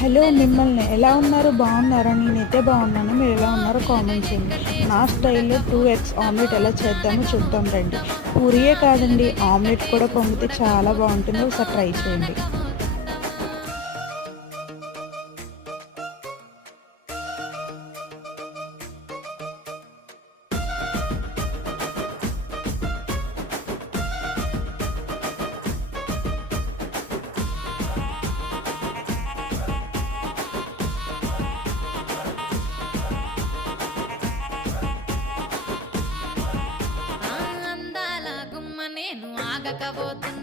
Hello మిమ్మల్ని ఎలా ఉన్నారు బాగున్నారా? నేనైతే బాగున్నాను. మీరు ఎలా ఉన్నారో కామెంట్ చేయండి. నా స్టైల్లో 2 ఎగ్స్ ఆమ్లెట్ ఎలా చేద్దామో చూద్దాం రండి. పూరియే కాదండి, ఆమ్లెట్ కూడా పొంగితే చాలా బాగుంటుంది. ఒకసారి ట్రై చేయండి. అందాల గుమ్మ నేను ఆగకపోతున్నా